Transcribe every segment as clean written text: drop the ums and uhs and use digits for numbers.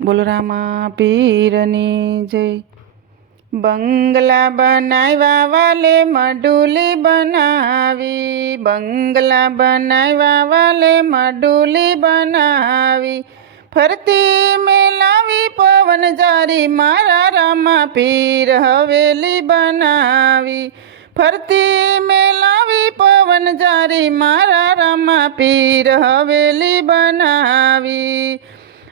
બોલો રામા પીરની જય। બંગલા બનાવ્યા વાલે મડુલી બનાવી, બંગલા બનાવ્યા વાલે મડુલી બનાવી, ફરતી મેલાવી પવન જારી મારા રામા પીર હવેલી બનાવી, ફરતી મેલાવી પવન જારી મારા રામા પીર હવેલી બનાવી।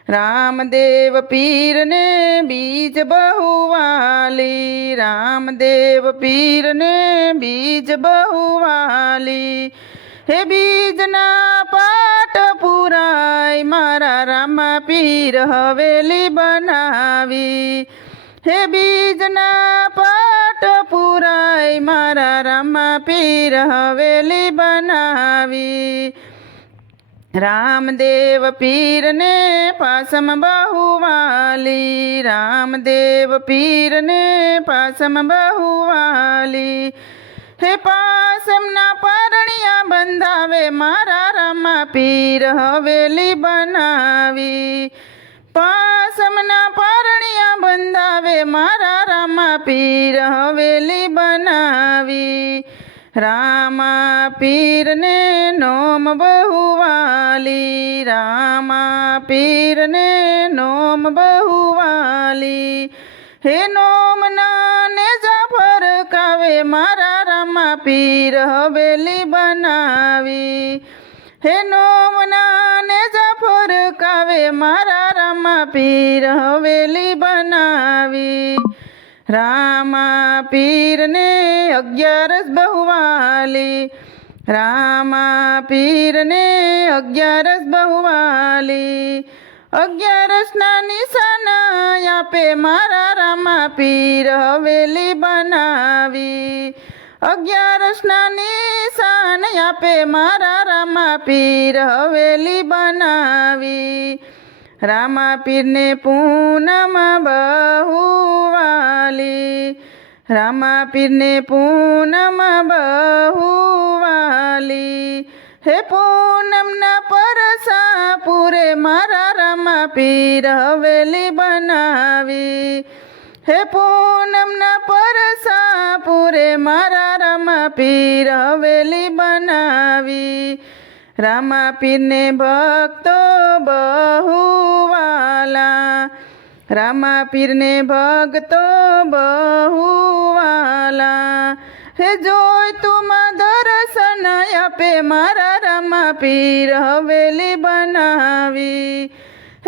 રામદેવ પીરને બીજ બહુ વાલી, રામદેવ પીરને બીજ બહુ વાલી, હે બીજના પાટ પુરાય મારા રામા પીર હવેલી બનાવી, હે બીજના પાટ પુરાય મારા રામા પીર હવેલી બનાવી। રામદેવ પીરને પાસમ બહુ વાલી, રામદેવ પીરને પાસમ બહુ વાલી, હે પાસમના પરણિયા બંધાવે મારા રામા પીર હવેલી બનાવી, પાસમના પરણિયા બંધાવે મારા રામા પીર હવેલી બનાવી। રામા પીરને નોમ બહુ વાલી, રામા પીરને નોમ બહુ વાલી, હે નોમના નેજા ફરકાવે મારા રામા પીર હવેલી બનાવી, હે નોમના નેજા ફરકાવે મારા રામા પીર હવેલી બનાવી। રામા પીરને 11 બહુ વાલી, રામા પીરને 11 બહુ વાલી, 11ના નિશાન આપે મારા રામા પીર હવેલી બનાવી, 11ના નિશાન આપે મારા રામા પીર હવેલી બનાવી। રામા પીરને પૂનમ બહુ વાલી, રામા પીરને પૂનમ બહુ વાલી, હે પૂનમના પરસા પૂરે મારા રામા પીર હવેલી બનાવી, હે પૂનમના પરસા પૂરે મારા રામા પીર હવેલી બનાવી। રામા પીરને ભક્તો બહુ વાલા, રામા પીરને ભક્તો બહુ વાલા, હે જોઈ તું દર્શન આપે મારા રામા પીર હવેલી બનાવી,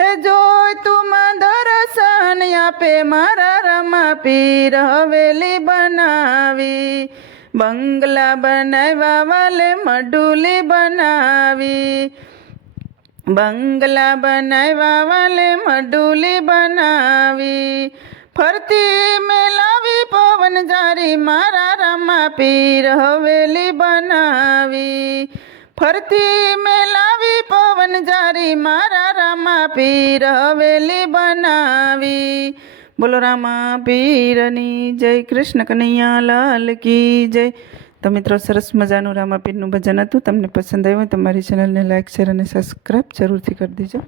હે જોઈ તું દર્શન આપે મારા રામા પીર હવેલી બનાવી। બંગલા બનાવ્યા વાલે મડુલી બનાવી, બંગલા બનાવ્યા વાલે મડુલી બનાવી, ફરતી મેલાવી પવન જારી મારા રામા પીર હવેલી બનાવી, ફરતી મેલાવી પવન જારી મારા રામા પીર હવેલી બનાવી। બોલો રામા પીરની જય। કૃષ્ણ કનૈયા લાલ કી જય। તો મિત્રો, સરસ મજાનું રામા પીરનું ભજન હતું। તમને પસંદ આવ્યું તો મારી ચેનલને લાઈક, શેર અને સબસ્ક્રાઈબ જરૂરથી કરી દેજો।